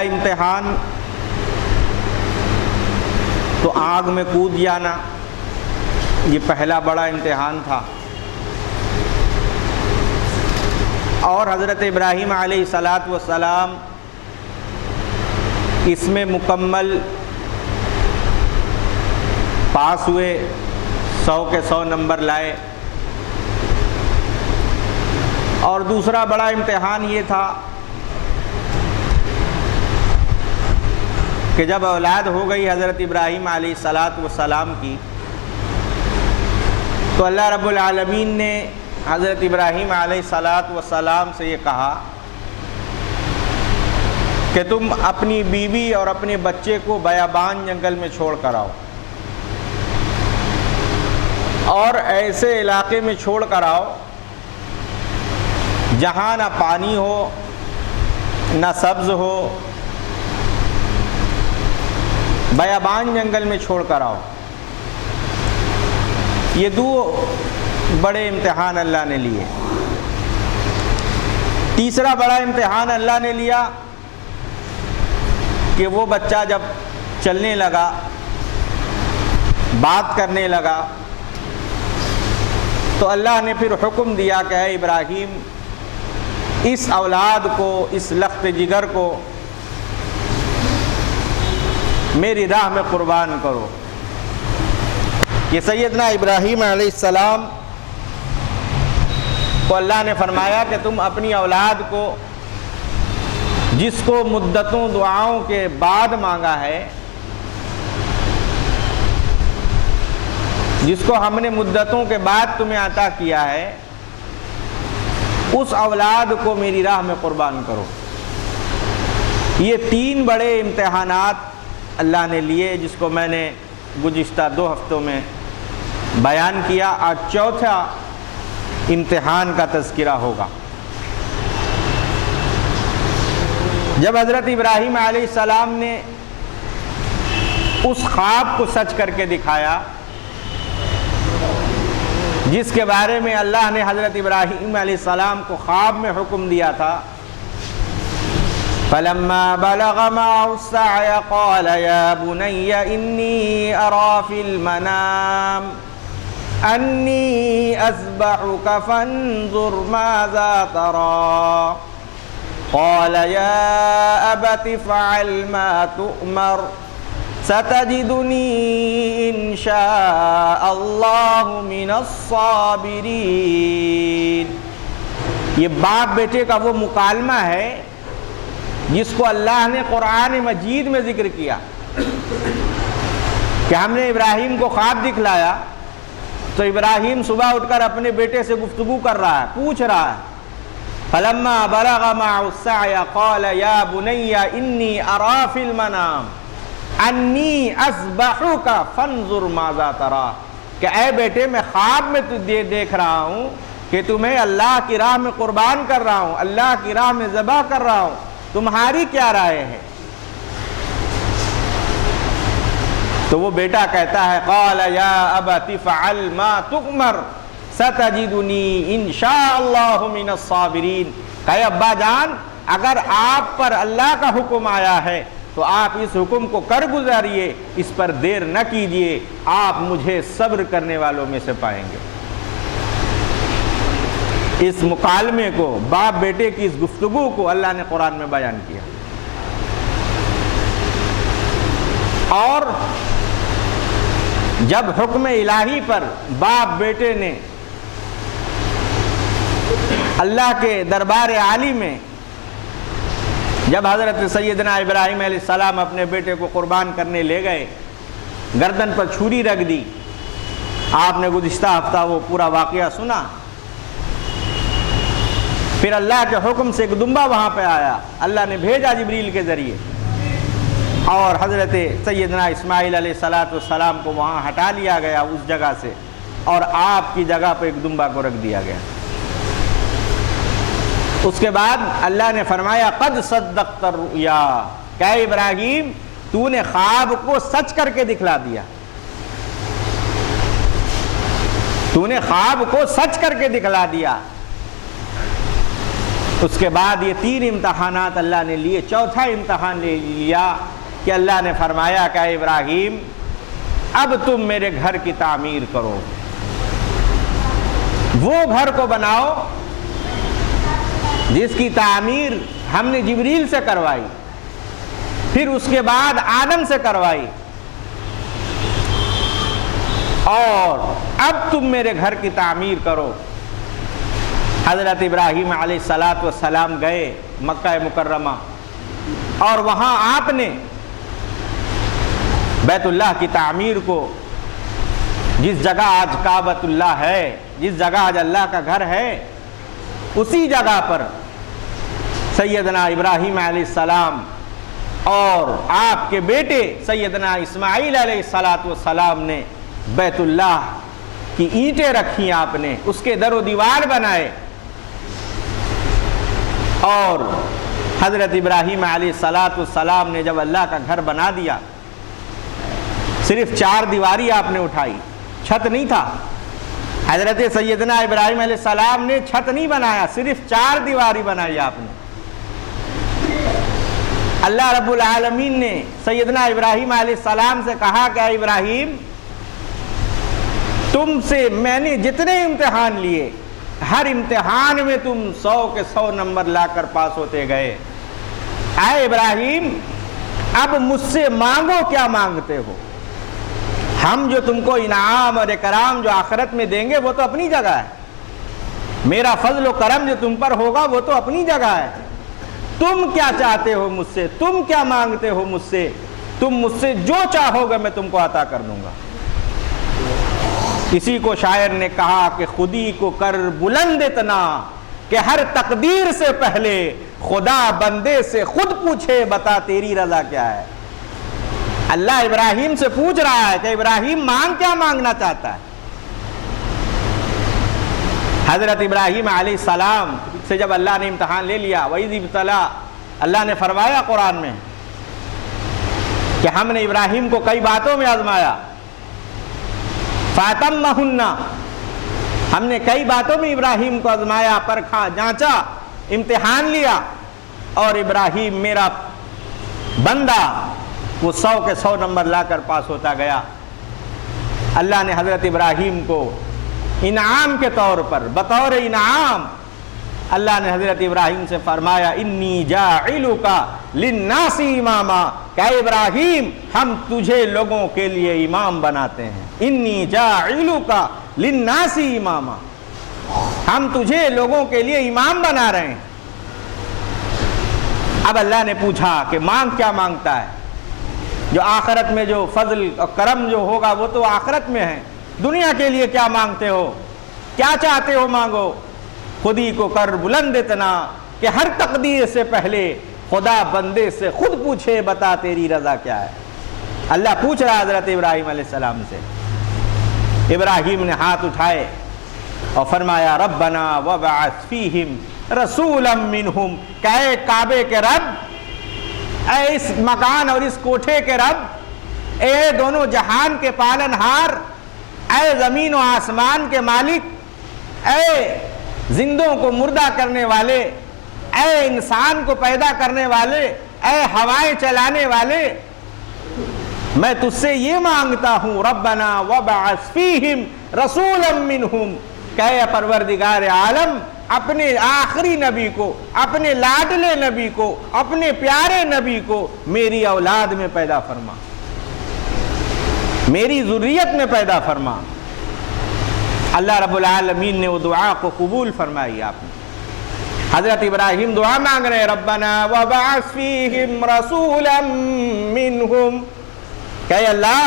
امتحان تو آگ میں کود جانا، یہ پہلا بڑا امتحان تھا۔ اور حضرت ابراہیم علیہ السلام اس میں مکمل پاس ہوئے، 100 کے 100 نمبر لائے۔ اور دوسرا بڑا امتحان یہ تھا کہ جب اولاد ہو گئی حضرت ابراہیم علیہ السلام کی، تو اللہ رب العالمین نے حضرت ابراہیم علیہ السلام سے یہ کہا کہ تم اپنی بیوی اور اپنے بچے کو بیابان جنگل میں چھوڑ کر آؤ، اور ایسے علاقے میں چھوڑ کر آؤ جہاں نہ پانی ہو، نہ سبز ہو، بیابان جنگل میں چھوڑ کر آؤ۔ یہ دو بڑے امتحان اللہ نے لیے۔ تیسرا بڑا امتحان اللہ نے لیا کہ وہ بچہ جب چلنے لگا، بات کرنے لگا، تو اللہ نے پھر حکم دیا کہ اے ابراہیم، اس اولاد کو، اس لخت جگر کو میری راہ میں قربان کرو۔ یہ سیدنا ابراہیم علیہ السلام کو اللہ نے فرمایا کہ تم اپنی اولاد کو، جس کو مدتوں دعاؤں کے بعد مانگا ہے، جس کو ہم نے مدتوں کے بعد تمہیں عطا کیا ہے، اس اولاد کو میری راہ میں قربان کرو۔ یہ تین بڑے امتحانات اللہ نے لیے، جس کو میں نے گزشتہ 2 ہفتوں میں بیان کیا۔ آج چوتھا امتحان کا تذکرہ ہوگا۔ جب حضرت ابراہیم علیہ السلام نے اس خواب کو سچ کر کے دکھایا جس کے بارے میں اللہ نے حضرت ابراہیم علیہ السلام کو خواب میں حکم دیا تھا، فَلَمَّا بَلَغَ مَعَهُ السَّعْيَ قَالَ يَا بُنَيَّ إِنِّي أَرَى فِي الْمَنَامِ أَنِّي أَذْبَحُكَ فَانظُرْ مَاذَا تَرَىٰ قَالَ يَا أَبَتِ افْعَلْ مَا تُؤْمَرُ سَتَجِدُنِي إِن شَاءَ اللَّهُ مِنَ الصَّابِرِينَ۔ یہ باپ بیٹے کا وہ مکالمہ ہے جس کو اللہ نے قرآن مجید میں ذکر کیا کہ ہم نے ابراہیم کو خواب دکھلایا، تو ابراہیم صبح اٹھ کر اپنے بیٹے سے گفتگو کر رہا ہے، پوچھ رہا ہے، فَلَمَّا بَلَغَ مَعَهُ السَّعْيَ قَالَ يَا بُنَيَّ إِنِّي أَرَىٰ فِي الْمَنَامِ أَنِّي أَذْبَحُكَ فَانظُرْ مَاذَا تَرَىٰ، کہ اے بیٹے میں خواب میں دیکھ رہا ہوں کہ تمہیں اللہ کی راہ میں قربان کر رہا ہوں، اللہ کی راہ میں ذبح کر رہا ہوں، تمہاری کیا رائے ہے؟ تو وہ بیٹا کہتا ہے، قال یا ابت افعل ما تؤمر ستجدنی ان شاء اللہ من الصابرین، کہ ابا جان اگر آپ پر اللہ کا حکم آیا ہے تو آپ اس حکم کو کر گزاریے، اس پر دیر نہ کیجیے، آپ مجھے صبر کرنے والوں میں سے پائیں گے۔ اس مکالمے کو، باپ بیٹے کی اس گفتگو کو اللہ نے قرآن میں بیان کیا۔ اور جب حکم الہی پر باپ بیٹے نے اللہ کے دربار عالی میں، جب حضرت سیدنا ابراہیم علیہ السلام اپنے بیٹے کو قربان کرنے لے گئے، گردن پر چھری رکھ دی، آپ نے گزشتہ ہفتہ وہ پورا واقعہ سنا۔ پھر اللہ کے حکم سے ایک دمبا وہاں پہ آیا، اللہ نے بھیجا جبریل کے ذریعے، اور حضرت سیدنا اسماعیل علیہ السلام کو وہاں ہٹا لیا گیا اس جگہ سے، اور آپ کی جگہ پہ ایک دمبا کو رکھ دیا گیا۔ اس کے بعد اللہ نے فرمایا، قد صدقت الرؤیا، کہ اے ابراہیم تو نے خواب کو سچ کر کے دکھلا دیا، تو نے خواب کو سچ کر کے دکھلا دیا۔ اس کے بعد یہ 3 امتحانات اللہ نے لیے، چوتھا امتحان لے لیا کہ اللہ نے فرمایا کہ اے ابراہیم اب تم میرے گھر کی تعمیر کرو، وہ گھر کو بناؤ جس کی تعمیر ہم نے جبریل سے کروائی، پھر اس کے بعد آدم سے کروائی، اور اب تم میرے گھر کی تعمیر کرو۔ حضرت ابراہیم علیہ السلام گئے مکہ مکرمہ، اور وہاں آپ نے بیت اللہ کی تعمیر کو، جس جگہ آج کعبۃ اللہ ہے، جس جگہ آج اللہ کا گھر ہے، اسی جگہ پر سیدنا ابراہیم علیہ السلام اور آپ کے بیٹے سیدنا اسماعیل علیہ السلام نے بیت اللہ کی اینٹیں رکھی، آپ نے اس کے در و دیوار بنائے، اور حضرت ابراہیم علیہ السلام نے جب اللہ کا گھر بنا دیا، صرف 4 دیواری آپ نے اٹھائی، چھت نہیں تھا۔ حضرت سیدنا ابراہیم علیہ السلام نے چھت نہیں بنایا، صرف 4 دیواری بنائی آپ نے۔ اللہ رب العالمین نے سیدنا ابراہیم علیہ السلام سے کہا کہ اے ابراہیم تم سے میں نے جتنے امتحان لیے، ہر امتحان میں تم 100 کے 100 نمبر لا کر پاس ہوتے گئے، اے ابراہیم اب مجھ سے مانگو کیا مانگتے ہو، ہم جو تم کو انعام اور اکرام جو آخرت میں دیں گے وہ تو اپنی جگہ ہے، میرا فضل و کرم جو تم پر ہوگا وہ تو اپنی جگہ ہے، تم کیا چاہتے ہو مجھ سے، تم کیا مانگتے ہو مجھ سے، تم مجھ سے جو چاہو گے میں تم کو عطا کر دوں گا۔ اسی کو شاعر نے کہا کہ خودی کو کر بلند اتنا کہ ہر تقدیر سے پہلے خدا بندے سے خود پوچھے بتا تیری رضا کیا ہے۔ اللہ ابراہیم سے پوچھ رہا ہے کہ ابراہیم مانگ کیا مانگنا چاہتا ہے۔ حضرت ابراہیم علیہ السلام سے جب اللہ نے امتحان لے لیا، وَإِذِ ابْتَلَىٰ، اللہ نے فرمایا قرآن میں کہ ہم نے ابراہیم کو کئی باتوں میں آزمایا، فَأَتَمَّهُنَّ، ہم نے کئی باتوں میں ابراہیم کو آزمایا، پرکھا، جانچا، امتحان لیا، اور ابراہیم میرا بندہ وہ 100 کے 100 نمبر لا کر پاس ہوتا گیا۔ اللہ نے حضرت ابراہیم کو انعام کے طور پر، بطور انعام، اللہ نے حضرت ابراہیم سے فرمایا انی جاعلک للناس اماما، کہ ابراہیم ہم تجھے لوگوں کے لیے امام بناتے ہیں، انی جاعلک للناس اماما، ہم تجھے لوگوں کے لیے امام بنا رہے ہیں۔ اب اللہ نے پوچھا کہ مانگ کیا مانگتا ہے، جو آخرت میں جو فضل اور کرم جو ہوگا وہ تو آخرت میں ہے، دنیا کے لیے کیا مانگتے ہو، کیا چاہتے ہو مانگو۔ خودی کو کر بلند اتنا کہ ہر تقدیر سے پہلے خدا بندے سے خود پوچھے بتا تیری رضا کیا ہے۔ اللہ پوچھ رہا حضرت ابراہیم علیہ السلام سے۔ ابراہیم نے ہاتھ اٹھائے اور فرمایا ربنا وابعث فیہم رسولا منہم، کہ اے کعبے کے رب، اے اس مکان اور اس کوٹھے کے رب، اے دونوں جہان کے پالنہار، اے زمین و آسمان کے مالک، اے زندوں کو مردہ کرنے والے، اے انسان کو پیدا کرنے والے، اے ہوائیں چلانے والے، میں تجھ سے یہ مانگتا ہوں ربنا وابعث فیہم رسولا منہم، کہ اے پروردگار عالم اپنے آخری نبی کو، اپنے لاڈلے نبی کو، اپنے پیارے نبی کو میری اولاد میں پیدا فرما، میری ذریت میں پیدا فرما۔ اللہ رب العالمین نے وہ دعا کو قبول فرمائی۔ آپ نے حضرت ابراہیم دعا مانگ رہے ربنا وابعث فیہم رسولا منہم، کہ اے اللہ